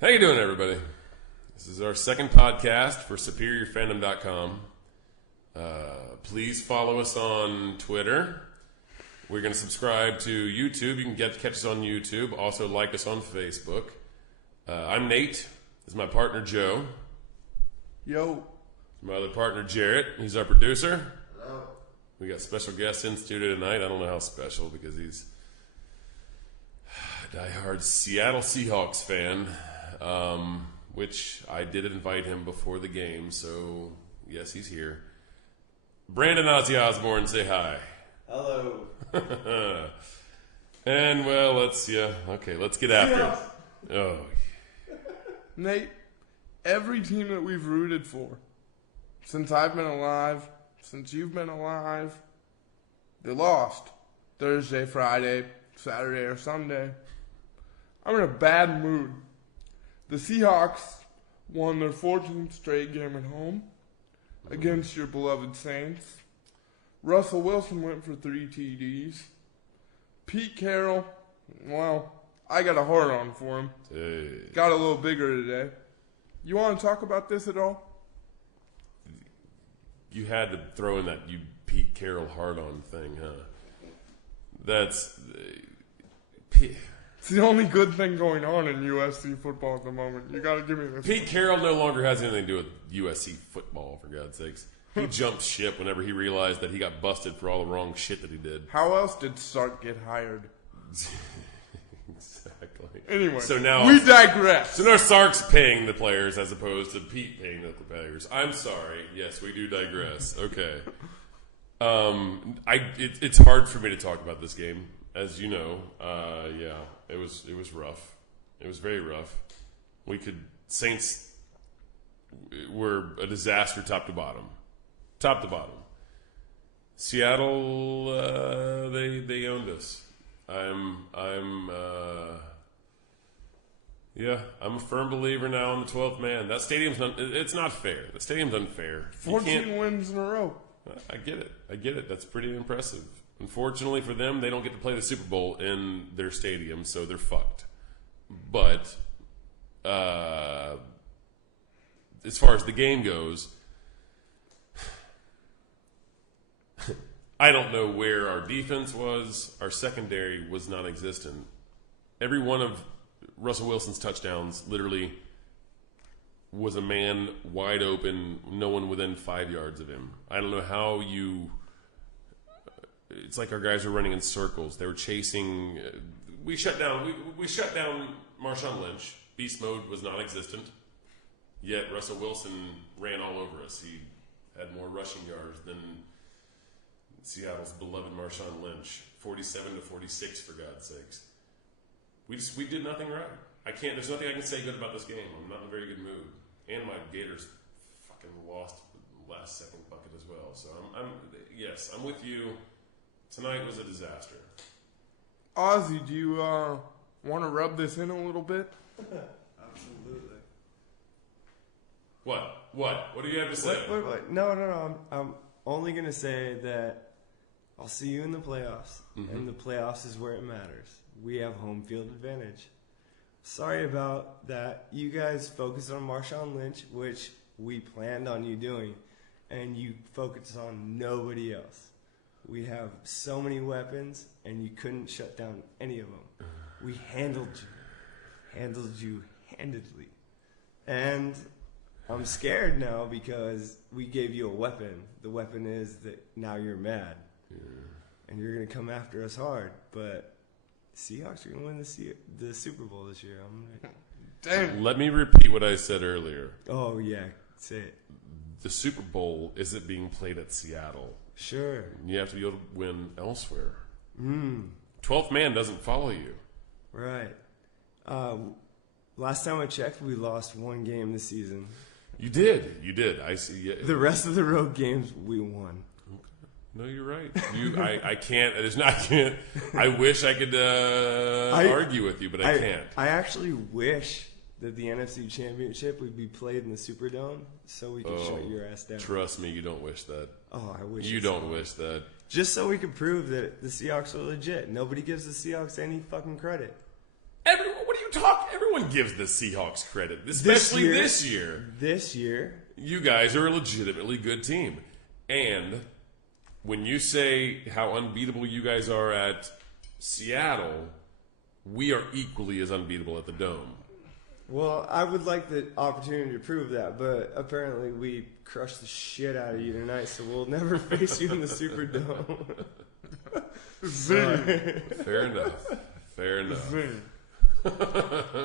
How you doing, everybody? This is our second podcast for SuperiorFandom.com. Please follow us on Twitter. We're going to subscribe to YouTube. You can catch us on YouTube. Also, like us on Facebook. I'm Nate. This is my partner, Joe. Yo. My other partner, Jarrett. He's our producer. Hello. We got special guests in studio tonight. I don't know how special because he's a diehard Seattle Seahawks fan, which I did invite him before the game, so yes, he's here. Brandon Ozzy Osborne, say hi. Hello. And, well, let's get after it. Oh. Nate, every team that we've rooted for, since I've been alive, since you've been alive, they lost. Thursday, Friday, Saturday, or Sunday. I'm in a bad mood. The Seahawks won their 14th straight game at home against your beloved Saints. Russell Wilson went for 3 TDs. Pete Carroll, well, I got a hard on for him. Hey. Got a little bigger today. You want to talk about this at all? You had to throw in that you Pete Carroll hard-on thing, huh? That's... It's the only good thing going on in USC football at the moment. You got to give me this. Pete Carroll no longer has anything to do with USC football, for God's sakes. He jumped ship whenever he realized that he got busted for all the wrong shit that he did. How else did Sark get hired? Exactly. Anyway, so now we digress. So now Sark's paying the players as opposed to Pete paying the players. I'm sorry. Yes, we do digress. Okay. It's hard for me to talk about this game, as you know. Yeah, it was rough. It was very rough. Saints were a disaster top to bottom. Top to bottom. Seattle, they owned us. I'm a firm believer now in the 12th man. That stadium's it's not fair. The stadium's unfair. 14 wins in a row. I get it. That's pretty impressive. Unfortunately for them, they don't get to play the Super Bowl in their stadium, so they're fucked. But as far as the game goes, I don't know where our defense was. Our secondary was non-existent. Every one of Russell Wilson's touchdowns literally was a man wide open, no one within 5 yards of him. I don't know how you... It's like our guys were running in circles. They were chasing... We shut down Marshawn Lynch. Beast mode was non-existent. Yet Russell Wilson ran all over us. He had more rushing yards than Seattle's beloved Marshawn Lynch. 47-46, for God's sakes. We did nothing right. There's nothing I can say good about this game. I'm not in a very good mood. And my Gators fucking lost the last second bucket as well. So I'm with you. Tonight was a disaster. Ozzy, do you want to rub this in a little bit? Absolutely. What do you have to say? Wait. No. I'm only going to say that I'll see you in the playoffs. Mm-hmm. And the playoffs is where it matters. We have home field advantage. Sorry about that. You guys focus on Marshawn Lynch, which we planned on you doing, and you focus on nobody else. We have so many weapons, and you couldn't shut down any of them. We handled you handedly. And I'm scared now because we gave you a weapon. The weapon is that now you're mad. Yeah. And you're going to come after us hard, but... Seahawks are going to win the Super Bowl this year. Damn. Let me repeat what I said earlier. Oh, yeah. Say it. The Super Bowl isn't being played at Seattle. Sure. You have to be able to win elsewhere. 12th man doesn't follow you. Right. Last time I checked, we lost one game this season. You did. I see. Yeah. The rest of the road games, we won. No, you're right. I can't. I wish I could argue with you, but I can't. I actually wish that the NFC Championship would be played in the Superdome so we could shut your ass down. Trust me, you don't wish that. Oh, I wish you don't wish that. Just so we could prove that the Seahawks are legit. Nobody gives the Seahawks any fucking credit. What do you you talk? Everyone gives the Seahawks credit, especially this year. This year. You guys are a legitimately good team. And when you say how unbeatable you guys are at Seattle, we are equally as unbeatable at the Dome. Well, I would like the opportunity to prove that, but apparently we crushed the shit out of you tonight, so we'll never face you in the Superdome. Fair enough.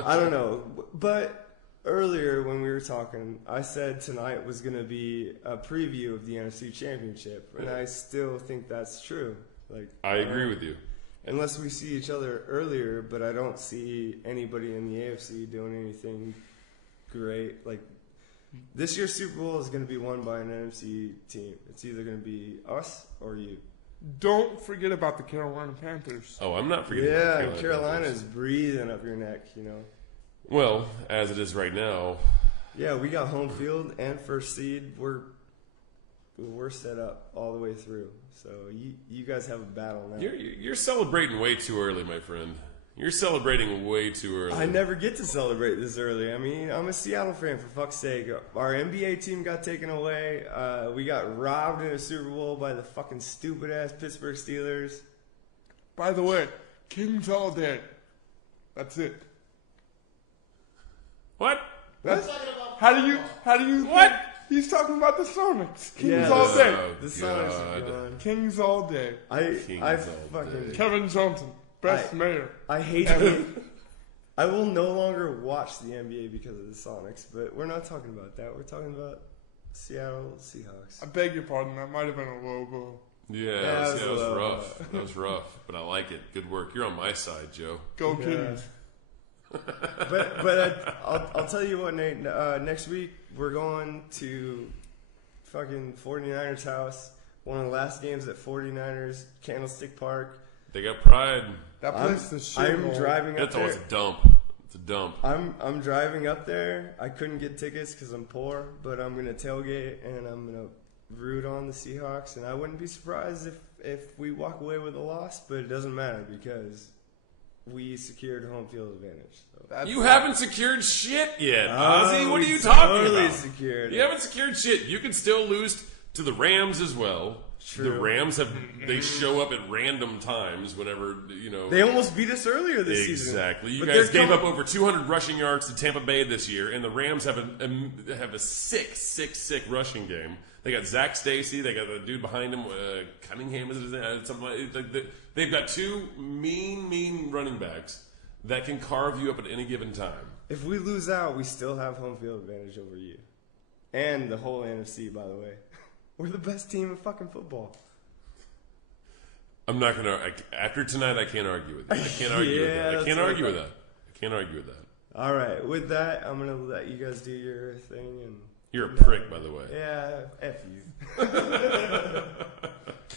I don't know, but earlier when we were talking, I said tonight was going to be a preview of the NFC Championship, and I still think that's true. I agree with you. Unless we see each other earlier, but I don't see anybody in the AFC doing anything great. This year's Super Bowl is going to be won by an NFC team. It's either going to be us or you. Don't forget about the Carolina Panthers. Oh, I'm not forgetting about Carolina Carolina's Panthers. breathing up your neck, Well, as it is right now. Yeah, we got home field and first seed. We're set up all the way through. So you guys have a battle now. You're celebrating way too early, my friend. You're celebrating way too early. I never get to celebrate this early. I mean, I'm a Seattle fan, for fuck's sake. Our NBA team got taken away. We got robbed in a Super Bowl by the fucking stupid-ass Pittsburgh Steelers. By the way, Kings all day. That's it. What? How do you What? think he's talking about the Sonics? Kings Yeah, all day. The Sonics are gone. Kings all day. I fucking Kevin Johnson, best mayor. I hate it. I will no longer watch the NBA because of the Sonics, but we're not talking about that. We're talking about Seattle Seahawks. I beg your pardon, that might have been a low blow. Yeah, that was rough. That was rough, but I like it. Good work. You're on my side, Joe. Go Kings. But I'll tell you what, Nate. Next week we're going to fucking 49ers house. One of the last games at 49ers Candlestick Park. They got pride. That place is shit. I'm driving up That's there. always a dump. It's a dump. I'm driving up there. I couldn't get tickets because I'm poor, but I'm gonna tailgate and I'm gonna root on the Seahawks. And I wouldn't be surprised if we walk away with a loss, but it doesn't matter because we secured home field advantage. So. You haven't secured shit yet, Ozzy. What are you talking totally about? Secured You haven't secured shit. You can still lose to the Rams as well. True. The Rams they show up at random times whenever They almost beat us earlier this season. Exactly. You guys gave up over 200 rushing yards to Tampa Bay this year, and the Rams have a sick rushing game. They got Zach Stacy. They got the dude behind him, Cunningham. Is it something like they've got two mean running backs that can carve you up at any given time. If we lose out, we still have home field advantage over you. And the whole NFC, by the way. We're the best team in fucking football. I'm not going to... After tonight, I can't argue with you. I can't argue with that. I can't argue with that. I can't argue with that. All right. With that, I'm going to let you guys do your thing. And you're a prick, by the way. Yeah, F you.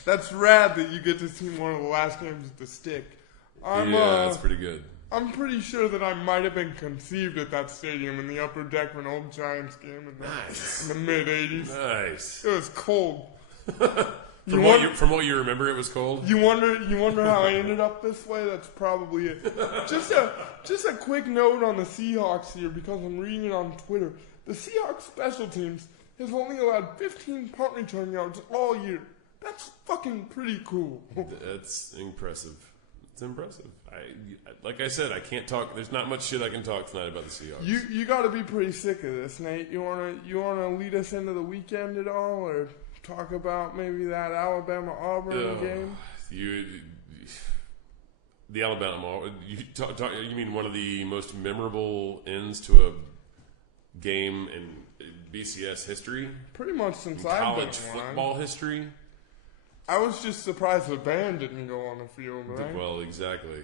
That's rad that you get to see one of the last games with the stick. That's pretty good. I'm pretty sure that I might have been conceived at that stadium in the upper deck of an old Giants game in the mid-'80s. Nice. It was cold. From what you remember, it was cold? You wonder how I ended up this way? That's probably it. Just a quick note on the Seahawks here, because I'm reading it on Twitter. The Seahawks special teams has only allowed 15 punt return yards all year. That's fucking pretty cool. That's impressive. It's impressive. Like I said, I can't talk. There's not much shit I can talk tonight about the Seahawks. You got to be pretty sick of this, Nate. You wanna lead us into the weekend at all, or talk about maybe that Alabama-Auburn game? The Alabama. You mean one of the most memorable ends to a game in BCS history? Pretty much since I've been college football history. I was just surprised the band didn't go on the field, right? Well, exactly.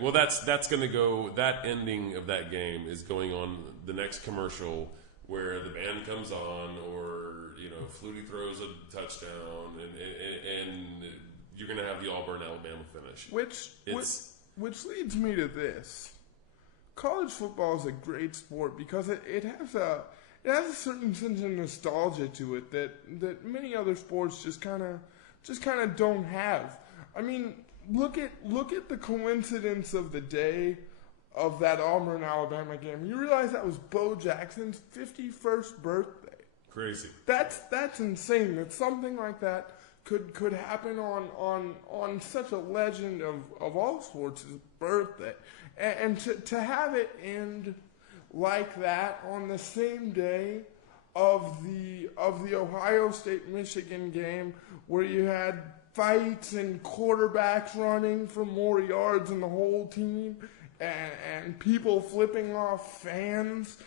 Well, that's going to go. That ending of that game is going on the next commercial where the band comes on, or Flutie throws a touchdown, and you're going to have the Auburn-Alabama finish. Which leads me to this: college football is a great sport because it has a certain sense of nostalgia to it that many other sports just kind of don't have. I mean, look at the coincidence of the day of that Auburn-Alabama game. You realize that was Bo Jackson's 51st birthday. Crazy. That's insane. That something like that could happen on such a legend of all sports' birthday. And to have it end like that on the same day of the Ohio State-Michigan game, where you had fights and quarterbacks running for more yards than the whole team, and people flipping off fans.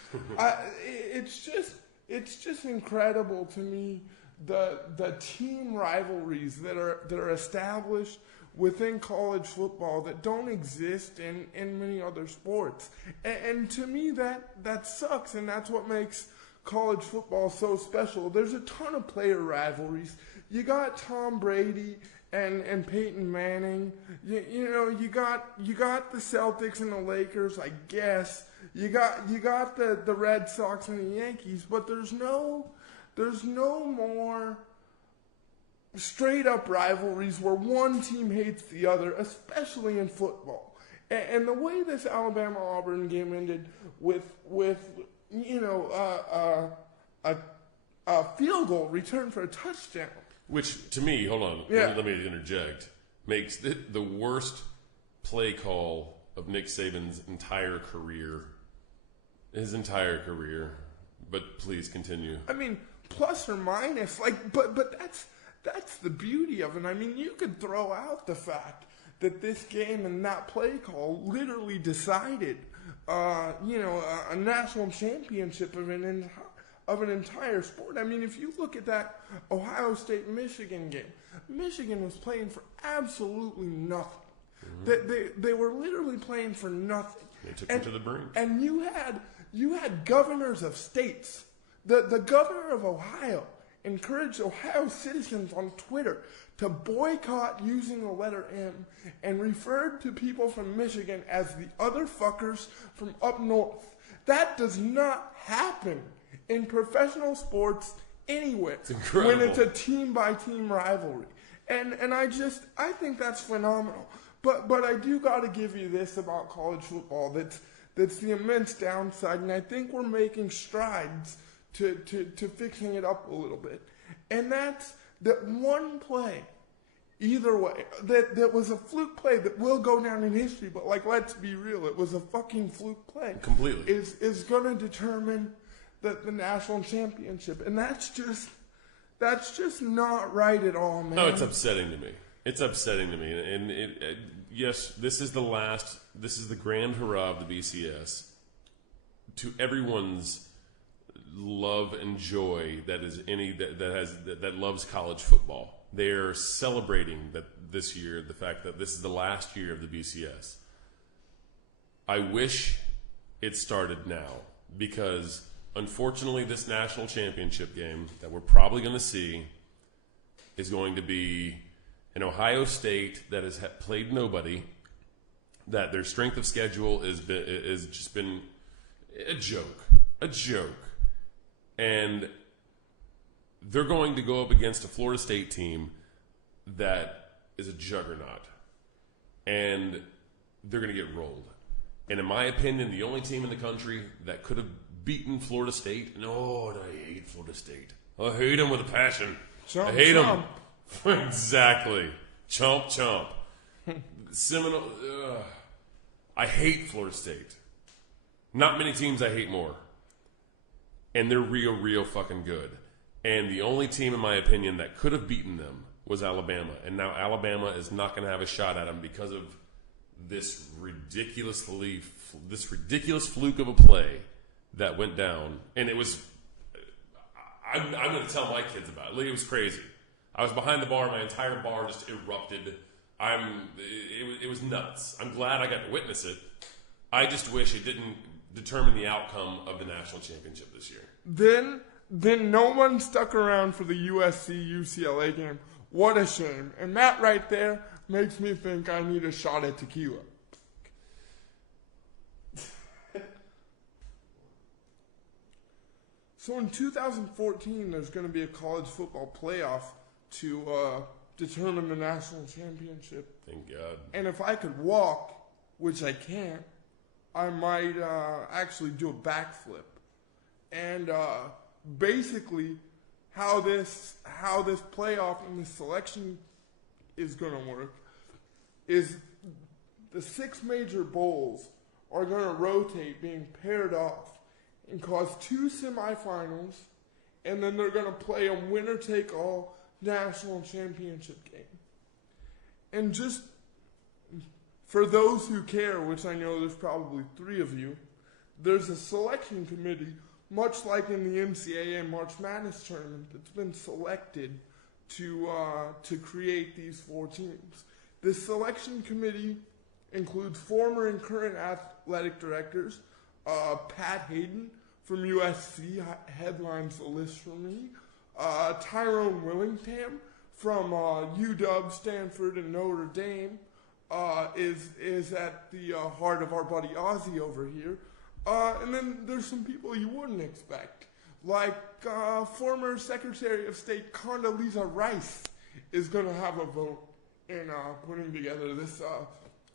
It's just incredible to me, the team rivalries that are established within college football that don't exist in many other sports. And to me, that sucks, and that's what makes college football so special. There's a ton of player rivalries. You got Tom Brady and Peyton Manning. You got the Celtics and the Lakers, I guess. You got the Red Sox and the Yankees, but there's no more straight up rivalries where one team hates the other, especially in football. And the way this Alabama-Auburn game ended with a field goal return for a touchdown. Which, to me, hold on, let me interject, makes it the worst play call of Nick Saban's entire career. His entire career. But please continue. I mean, plus or minus, but that's the beauty of it. I mean, you could throw out the fact that this game and that play call literally decided, a national championship of an entire sport. I mean, if you look at that Ohio State-Michigan game, Michigan was playing for absolutely nothing. Mm-hmm. They were literally playing for nothing. They took them to the brink. And you had governors of states. The governor of Ohio encouraged Ohio citizens on Twitter to boycott using the letter M and referred to people from Michigan as the other fuckers from up north. That does not happen in professional sports anywhere. It's incredible. When it's a team-by-team rivalry. And I think that's phenomenal. But I do got to give you this about college football. That's the immense downside, and I think we're making strides to fixing it up a little bit. And that's that one play, either way, that was a fluke play that will go down in history, but let's be real, it was a fucking fluke play. Completely. Is going to determine the national championship. And that's just not right at all, man. No, it's upsetting to me. And yes, this is the grand hurrah of the BCS. To everyone's love and joy that loves college football. They're celebrating that this year, the fact that this is the last year of the BCS. I wish it started now, because unfortunately this national championship game that we're probably going to see is going to be an Ohio State that has played nobody, that their strength of schedule is just been a joke. And they're going to go up against a Florida State team that is a juggernaut. And they're going to get rolled. And in my opinion, the only team in the country that could have beaten Florida State, I hate Florida State. I hate them with a passion. I hate them. Exactly. Chomp. Seminole. I hate Florida State. Not many teams I hate more. And they're real fucking good. And the only team, in my opinion, that could have beaten them was Alabama. And now Alabama is not going to have a shot at them because of this ridiculous fluke of a play that went down. And it was... I'm going to tell my kids about it. It was crazy. I was behind the bar. My entire bar just erupted. It was nuts. I'm glad I got to witness it. I just wish it didn't determine the outcome of the national championship this year. Then no one stuck around for the USC-UCLA game. What a shame. And that right there makes me think I need a shot at tequila. So in 2014, there's going to be a college football playoff to determine the national championship. Thank God. And if I could walk, which I can't, I might actually do a backflip. And basically, how this playoff and this selection is going to work is the 6 major bowls are going to rotate, being paired off, and cause 2 semifinals, and then they're going to play a winner-take-all national championship game. And just for those who care, which I know there's probably 3 of you, there's a selection committee, much like in the NCAA March Madness tournament, that's been selected to create these 4 teams. This selection committee includes former and current athletic directors. Pat Hayden from USC headlines the list for me. Tyrone Willingham from UW, Stanford, and Notre Dame is at the heart of our buddy Ozzy over here. And then there's some people you wouldn't expect, like former Secretary of State Condoleezza Rice is going to have a vote in putting together this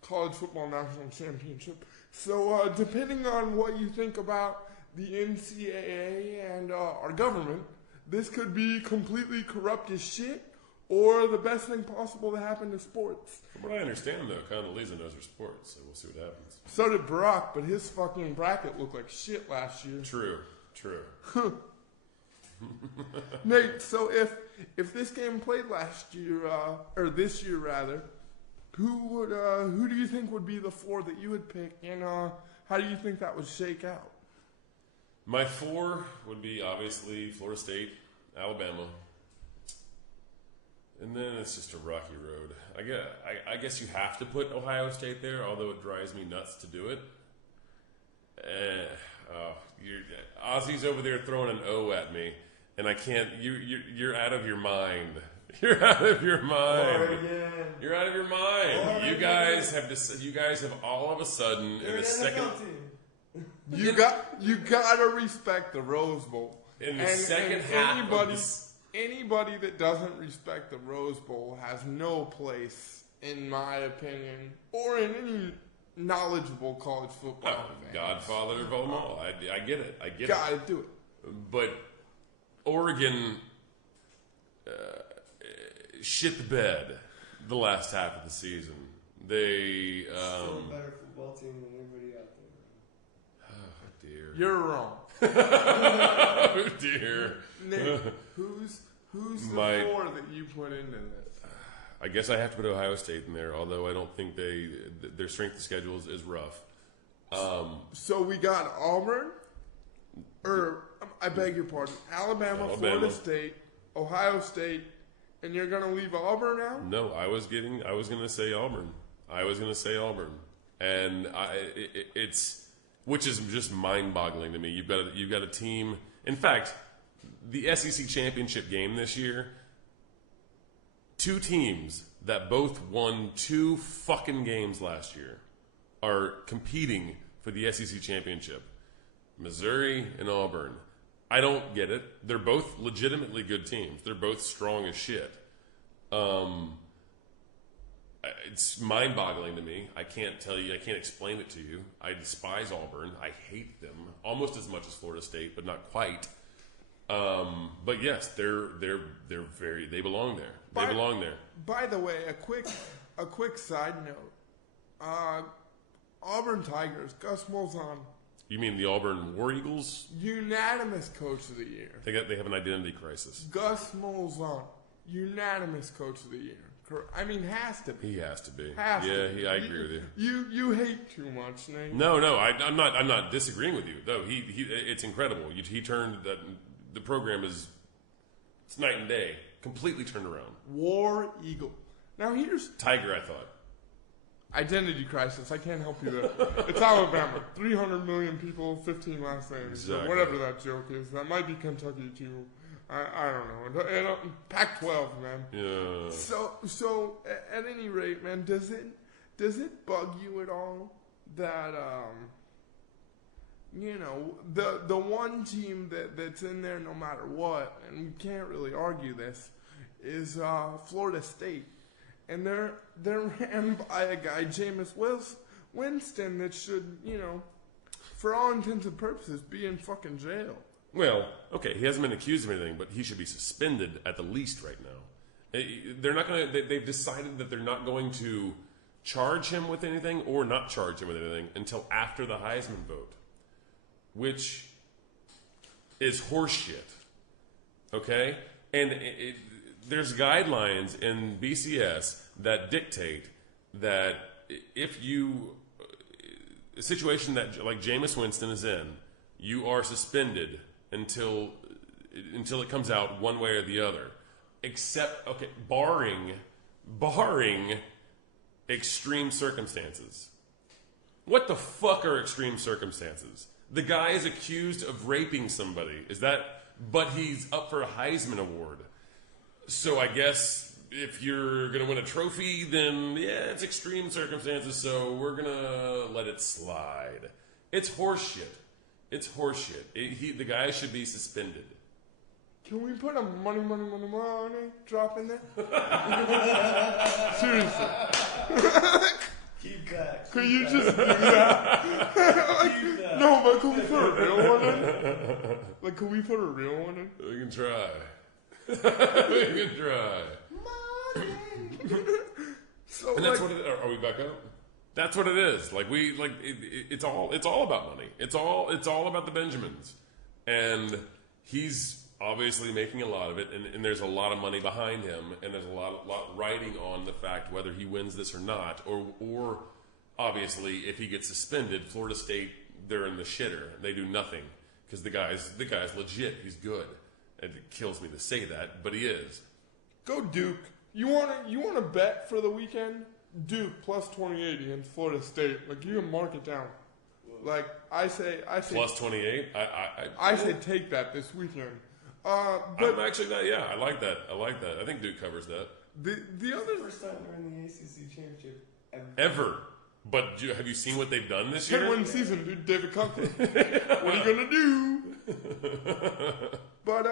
college football national championship. So depending on what you think about the NCAA and our government, this could be completely corrupt as shit, or the best thing possible to happen to sports. From what I understand, though, Condoleezza knows her sports, so we'll see what happens. So did Barack, but his fucking bracket looked like shit last year. True. Nate, so if this game played last year, or this year rather, who do you think would be the 4 that you would pick, and how do you think that would shake out? My 4 would be obviously Florida State, Alabama, and then it's just a rocky road. I guess you have to put Ohio State there, although it drives me nuts to do it. Ozzy's over there throwing an O at me, and I can't. You're out of your mind. You're out of your mind. Oregon. You're out of your mind. Oregon. You guys have all of a sudden in the second. You gotta respect the Rose Bowl. In the second half Anybody that doesn't respect the Rose Bowl has no place, in my opinion, or in any knowledgeable college football fan. Godfather of them all. I get it. Gotta do it. But Oregon shit the bed the last half of the season. They still a better football team than anybody out there. Oh dear. You're wrong. Oh dear. Nick, who's the 4 that you put into this? I guess I have to put Ohio State in there, although I don't think their strength of schedule is rough. So we got Auburn, I beg your pardon, Alabama, Florida State, Ohio State, and you're gonna leave Auburn out? No, I was gonna say Auburn. And it's which is just mind-boggling to me. You've got a team. In fact, the SEC championship game this year, 2 teams that both won 2 fucking games last year are competing for the SEC championship. Missouri and Auburn. I don't get it. They're both legitimately good teams. They're both strong as shit. It's mind-boggling to me. I can't explain it to you. I despise Auburn. I hate them almost as much as Florida State, but not quite. But yes, they belong there. They belong there. By the way, a quick side note. Auburn Tigers, Gus Malzahn. You mean the Auburn War Eagles? Unanimous Coach of the Year. They have an identity crisis. Gus Malzahn, unanimous Coach of the Year. I mean, has to be. He has to be. I agree with you. You hate too much, Nate. No, I'm not disagreeing with you. Though it's incredible. He turned the program it's night and day. Completely turned around. War Eagle. Now here's Tiger. I thought. Identity crisis. I can't help you there. It's Alabama. 300 million people, 15 last names. Exactly. Whatever that joke is. That might be Kentucky too. I don't know. Pac-12, man. Yeah. So at any rate, man, does it bug you at all that the one team that's in there no matter what, and we can't really argue this, is Florida State, and they're ran by a guy, Jameis Winston that should, for all intents and purposes, be in fucking jail. Well, okay, he hasn't been accused of anything, but he should be suspended at the least right now. They're not going to. They've decided that they're not going to charge him with anything or not charge him with anything until after the Heisman vote, which is horseshit. Okay, and there's guidelines in BCS that dictate that if a situation that like Jameis Winston is in, you are suspended until it comes out one way or the other, except barring extreme circumstances. What the fuck are extreme circumstances? The guy is accused of raping somebody. But he's up for a Heisman Award. So I guess if you're going to win a trophy, then yeah, it's extreme circumstances, so we're going to let it slide. It's horseshit. It's horseshit. The guy should be suspended. Can we put a money drop in there? Seriously. Keep that. Can you just do that? Keep that. No, but can we put a real one in? Like, can we put a real one in? We can try. We can try. So, and that's what it is. Are we back up? That's what it is. It's all about money. It's all about the Benjamins, and he's obviously making a lot of it, and there's a lot of money behind him, and there's a lot riding on the fact whether he wins this or not, or obviously if he gets suspended, Florida State, they're in the shitter. They do nothing because the guy's legit. He's good. And it kills me to say that, but he is. Go Duke. You want to bet for the weekend? Duke plus 28 against Florida State. Like, you can mark it down. Like, I say plus 28. I say take that this weekend. But I'm actually not. Yeah, I like that. I think Duke covers that. The other first time they're in the ACC championship ever. But have you seen what they've done this year? 10-win season, dude. David Conklin. What are you gonna do? But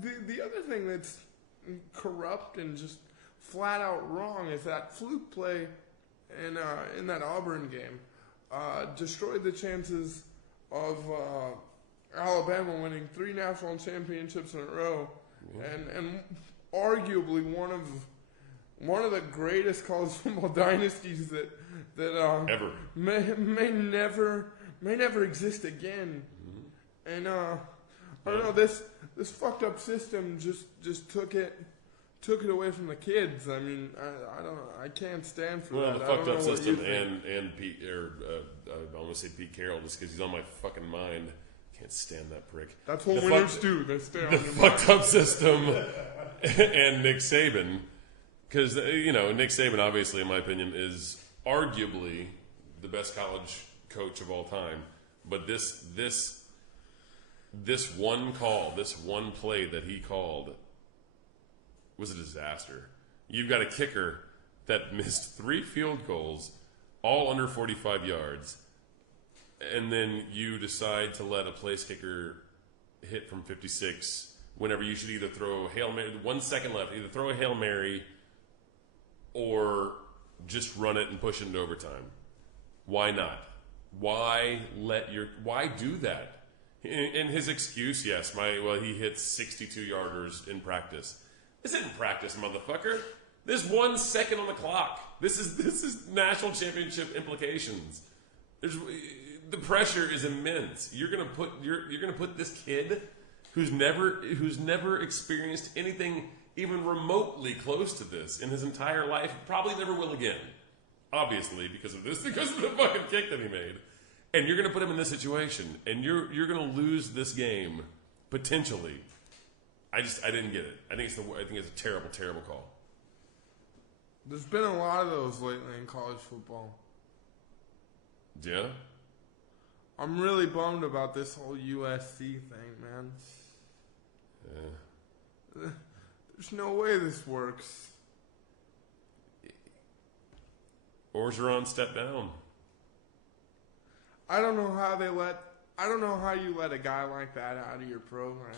the other thing that's corrupt and just flat out wrong is that fluke play in that Auburn game destroyed the chances of Alabama winning 3 national championships in a row, and arguably one of the greatest college football dynasties that ever may never exist again. Mm-hmm. And I don't know, this fucked up system just took it away from the kids. I mean, I don't know. I can't stand for that. Well, the fucked up system and Pete, I almost say Pete Carroll, just because he's on my fucking mind. Can't stand that prick. That's what winners do. They stay on your mind. The fucked up system and Nick Saban, because Nick Saban, obviously, in my opinion, is arguably the best college coach of all time. But this one call, this one play that he called was a disaster. You've got a kicker that missed 3 field goals, all under 45 yards, and then you decide to let a place kicker hit from 56 whenever you should either throw a Hail Mary, 1 second left, either throw a Hail Mary or just run it and push it into overtime. Why not? Why do that? And his excuse, yes, he hits 62-yarders in practice. This isn't practice, motherfucker. There's 1 second on the clock. This is national championship implications. The pressure is immense. You're gonna put this kid who's never experienced anything even remotely close to this in his entire life, probably never will again. Obviously, because of the fucking kick that he made. And you're going to put him in this situation, and you're going to lose this game potentially. I didn't get it. I think it's a terrible, terrible call. There's been a lot of those lately in college football. Yeah. I'm really bummed about this whole USC thing, man. Yeah. There's no way this works. Orgeron stepped down. I don't know how you let a guy like that out of your program.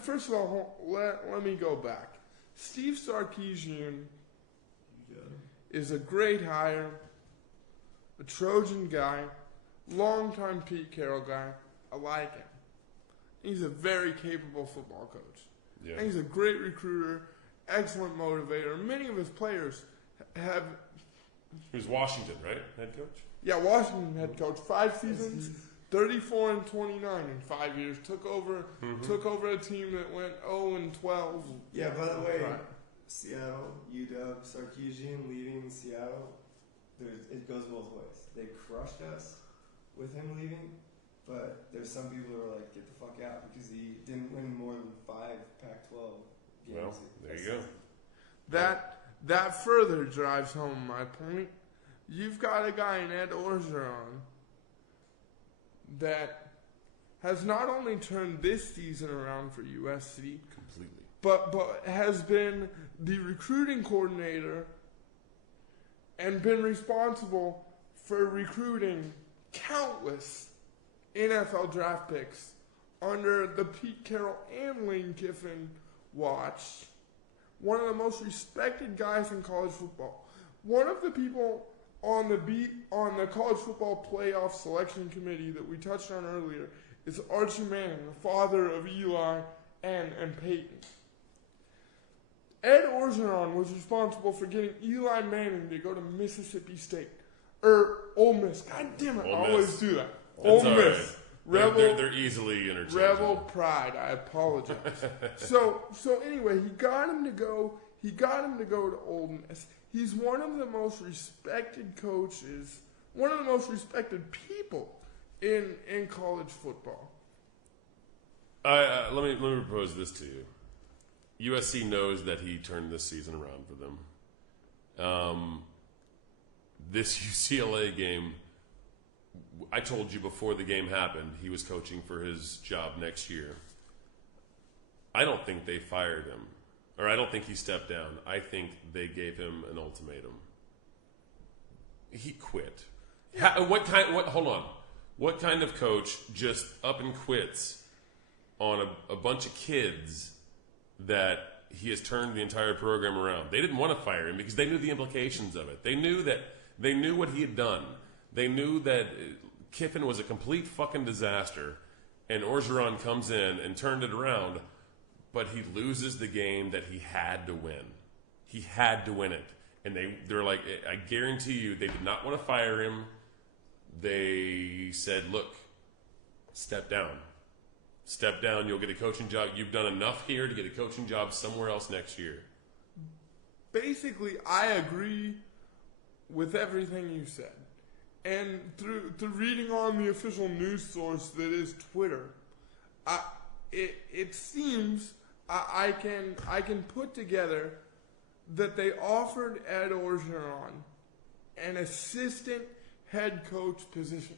First of all, let me go back. Steve Sarkisian is a great hire. a Trojan guy, longtime Pete Carroll guy. I like him. He's a very capable football coach. Yeah. And he's a great recruiter, excellent motivator. Many of his players have... He was Washington, right? Head coach? Yeah, Washington head coach. 5 seasons, 34-29 in 5 years. Took over a team that went 0-12. Yeah, by the way, Right. Seattle, UW, Sarkisian leaving Seattle, it goes both ways. They crushed us with him leaving, but there's some people who are like, get the fuck out, because he didn't win more than 5 Pac-12 games. Well, there you go. That further drives home my point. You've got a guy in Ed Orgeron that has not only turned this season around for USC, Completely. but has been the recruiting coordinator and been responsible for recruiting countless NFL draft picks under the Pete Carroll and Lane Kiffin watch. One of the most respected guys in college football. One of the people on the college football playoff selection committee that we touched on earlier is Archie Manning, the father of Eli and Peyton. Ed Orgeron was responsible for getting Eli Manning to go to Mississippi State. Ole Miss. God damn it, I always do that. Ole Miss. Right. They're easily interchangeable. Rebel pride. I apologize. So anyway, he got him to go to Ole Miss. He's one of the most respected coaches, one of the most respected people in college football. Let me propose this to you. USC knows that he turned this season around for them. This UCLA game, I told you before the game happened, he was coaching for his job next year. I don't think they fired him, or I don't think he stepped down. I think they gave him an ultimatum. He quit. Hold on. What kind of coach just up and quits on a bunch of kids that he has turned the entire program around? They didn't want to fire him because they knew the implications of it. They knew what he had done. They knew that Kiffin was a complete fucking disaster, and Orgeron comes in and turned it around, but he loses the game that he had to win. He had to win it. And they're like, I guarantee you, they did not want to fire him. They said, look, step down. Step down, you'll get a coaching job. You've done enough here to get a coaching job somewhere else next year. Basically, I agree with everything you said. And through reading on the official news source that is Twitter, it seems I can put together that they offered Ed Orgeron an assistant head coach position,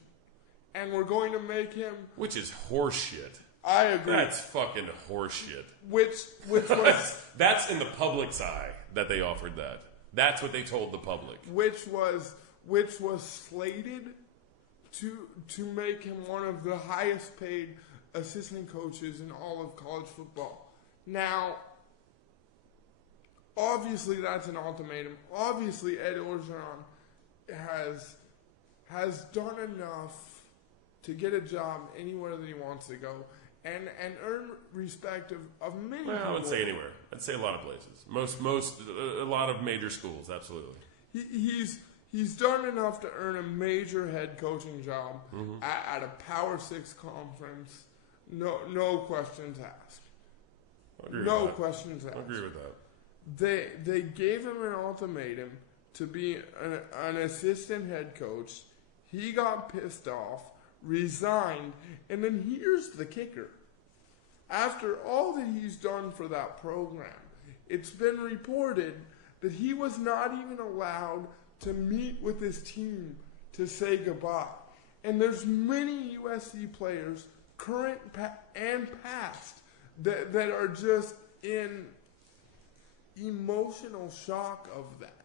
and we're going to make him, which is horseshit. I agree. That's fucking horseshit. Which was that's in the public's eye that they offered that. That's what they told the public. Which was slated to make him one of the highest paid assistant coaches in all of college football. Now, obviously that's an ultimatum. Obviously Ed Orgeron has done enough to get a job anywhere that he wants to go and earn respect of many people. I wouldn't say anywhere. I'd say a lot of places. A lot of major schools, absolutely. He's done enough to earn a major head coaching job at a Power 6 conference. No questions asked. No questions asked. I agree with that. They gave him an ultimatum to be an assistant head coach. He got pissed off, resigned, and then here's the kicker. After all that he's done for that program, it's been reported that he was not even allowed to meet with his team to say goodbye. And there's many USC players, current and past, that are just in emotional shock of that.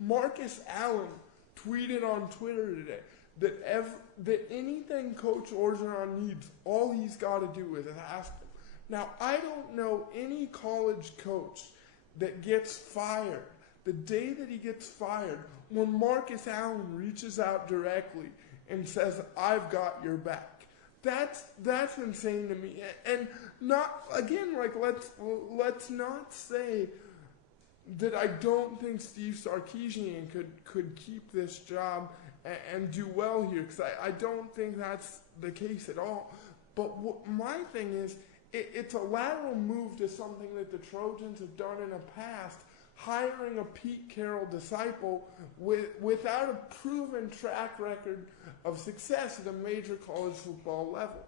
Marcus Allen tweeted on Twitter today that anything Coach Orgeron needs, all he's got to do is ask him. Now, I don't know any college coach that gets fired the day that he gets fired, when Marcus Allen reaches out directly and says, "I've got your back," that's insane to me. And not again, like let's not say that I don't think Steve Sarkisian could keep this job and do well here, because I don't think that's the case at all. But my thing is, it's a lateral move to something that the Trojans have done in the past, hiring a Pete Carroll disciple without a proven track record of success at a major college football level.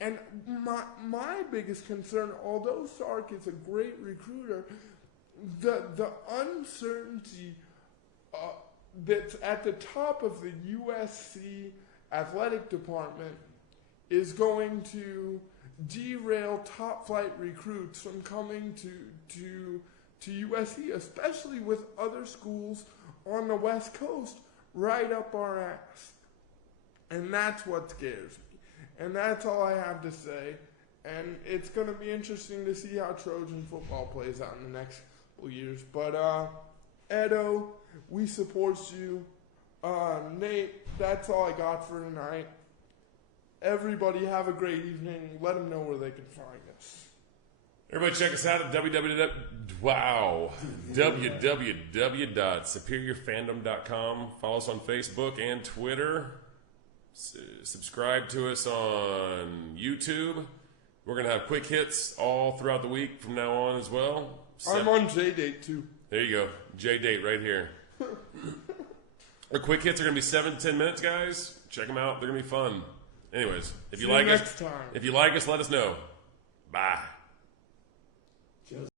And my biggest concern, although Sark is a great recruiter, the uncertainty that's at the top of the USC athletic department is going to derail top flight recruits from coming to USC, especially with other schools on the West Coast right up our ass. And that's what scares me. And that's all I have to say. And it's going to be interesting to see how Trojan football plays out in the next couple years. But Edo, we support you. Nate, that's all I got for tonight. Everybody have a great evening. Let them know where they can find us. Everybody check us out at www.superiorfandom.com. Follow us on Facebook and Twitter. Subscribe to us on YouTube. We're going to have quick hits all throughout the week from now on as well. I'm on J-Date too. There you go. J-Date right here. Our quick hits are going to be 7 to 10 minutes, guys. Check them out. They're going to be fun. Anyways, if you like us, let us know. Bye.